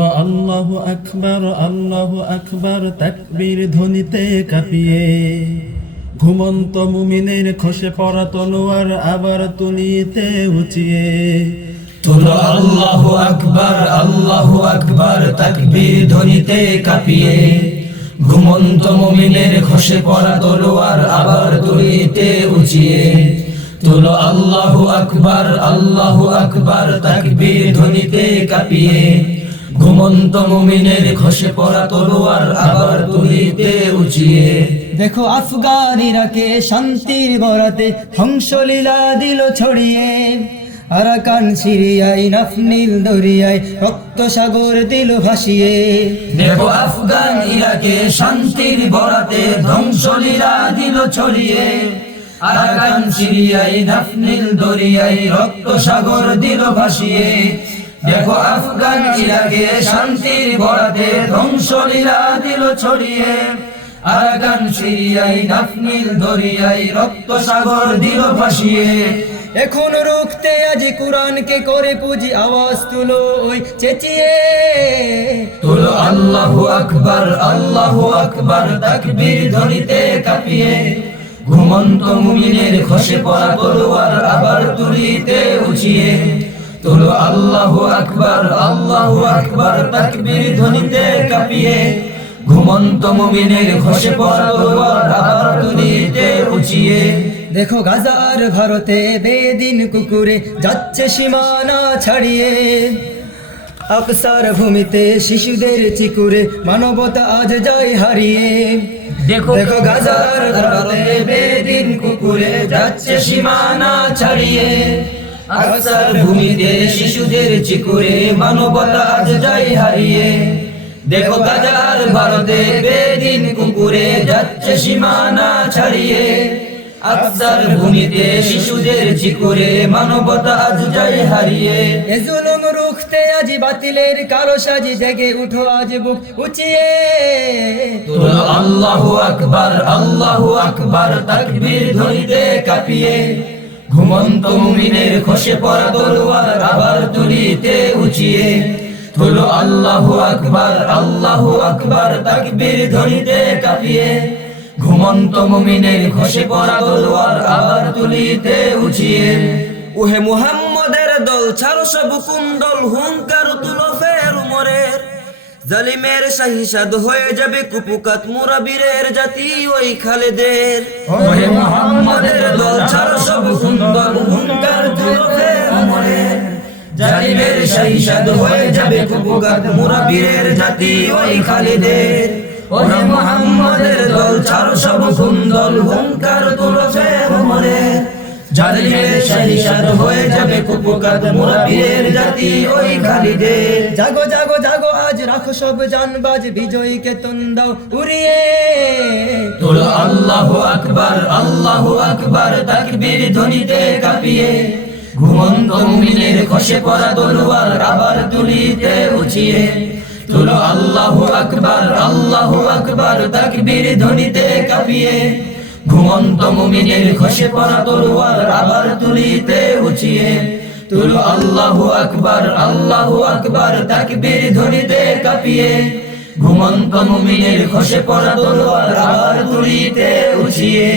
তোলো আল্লাহু আকবার তাকবীর ধ্বনিতে কাঁপিয়ে। ঘুমন্ত মুমিনের খসে পড়া তলোয়ার আবার তুলিতে উঁচিয়ে। তোলো আল্লাহু আকবার তাকবীর ধ্বনিতে কাঁপিয়ে। ঘুমন্ত মুমিনের খসে পড়া তলোয়ার আবার তুলিতে উঁচিয়ে। তোলো আল্লাহু আকবার তাকবীর ধ্বনিতে কাঁপিয়ে। ঘুমন্ত মুমিনের খসে পড়া তলোয়ার আবার তুলিতে উঁচিয়ে। দেখো আফগান ইরাকে শান্তির বরাতে ধ্বংসলীলা দিল ছড়িয়ে। আরাকান সিরিয়ায় নাফনীল দরিয়ায় রক্ত সাগর দিল ভাসিয়ে। দেখো আফগান ইরাকে শান্তির বরাতে ধ্বংসলীলা দিল ছড়িয়ে। আরাকান সিরিয়ায় নাফনীল দরিয়ায় রক্ত সাগর দিল ভাসিয়ে। দেখো আফগান ইরাকে শান্তির বরাতে ধ্বংসলীলা দিল ছড়িয়ে। আরাকান সিরিয়ায় নাফনীল দরিয়ায় রক্ত সাগর দিল ভাসিয়ে। এখন রুখতে আজ কুরআনকে করে পুজি, আওয়াজ তুলো ওই চেঁচিয়ে। তোলো আল্লাহু আকবার তাকবীর ধ্বনিতে কাঁপিয়ে। ঘুমন্ত মুমিনের খসে পড়া তলোয়ার আবার তুলিতে উঁচিয়ে। তোলো আল্লাহু আকবার তাকবীর ধ্বনিতে কাঁপিয়ে। ঘুমন্ত মুমিনের খসে পড়া তলোয়ার আবার তুলিতে উঁচিয়ে। দেখো গাজার ভারতে বেদিন কুকুরে যাচ্ছে সীমানা ছাড়িয়ে। আকসার ভূমিতে শিশুদের চিকুরে মানবতা আজ যায় হারিয়ে। দেখো গাজার ভারতে বেদিন কুকুরে যাচ্ছে সীমানা ছাড়িয়ে। আকসার ভূমিতে শিশুদের চিকুরে মানবতা আজ যায় হারিয়ে। দেখো গাজার ভারতে বেদিন কুকুরে যাচ্ছে সীমানা ছাড়িয়ে। আকসার ভূমিতে শিশুদের চিকুরে মানবতা আজ যায় হারিয়ে। এ জুলুম রুখতে আজ বাতিলের কালো সাজি, জেগে উঠো আজ বুক উঁচিয়ে। তোলো আল্লাহু আকবার তাকবীর ধ্বনিতে কাঁপিয়ে। ঘুমন্ত মুমিনের খসে পড়া তলোয়ার আবার তুলিতে উঁচিয়ে। তোলো আল্লাহু আকবার তাকবীর ধ্বনিতে কাঁপিয়ে। ঘুমন্ত মুমিনের খসে পড়া তলোয়ার আবার তুলিতে উঁচিয়ে। ওহে মুহাম্মদের দল ছাড়ো সব কুন্দল, হুঙ্কার তুলো ফের উমরের। জালিমের শাহিসাদ হয়ে যাবে কুপুকাত মুরা বীরের জাতি ওই খালেদের। ওহে মুহাম্মদের দল ছাড়ো সব কুন্দল, হুঙ্কার তুলো ফের উমরের। জালিমের শাহিসাদ হয়ে যাবে কুপুকাত মুরা বীরের জাতি ওই খালেদের। ওহে মুহাম্মদের দল ছাড়ো সব কুন্দল, হুঙ্কার তুলো ফের উমরের। জালিমের শাহিসাদ হয়ে যাবে কুপুকাত মুরা বীরের জাতি ওই খালিদের। জাগো জাগো জাগো আজ রাখো সব জানবাজ, বিজয়ীকে তুন্দাও উড়িয়ে। তোলো আল্লাহু আকবার তাকবীর ধ্বনিতে কাঁপিয়ে। ঘুমন্ত মুমিনের খসে পড়া তলোয়ার আবার তুলিতে উঁচিয়ে। তোলো আল্লাহু আকবার তাকবীর ধ্বনিতে কাঁপিয়ে। ঘুমন্ত মুমিনের খসে পড়া তলোয়ার আবার তুলিতে উঁচিয়ে। তোলো আল্লাহু আকবার তাকবীর ধ্বনিতে কাঁপিয়ে। ঘুমন্ত মুমিনের খসে পড়া তলোয়ার আবার তুলিতে উঁচিয়ে।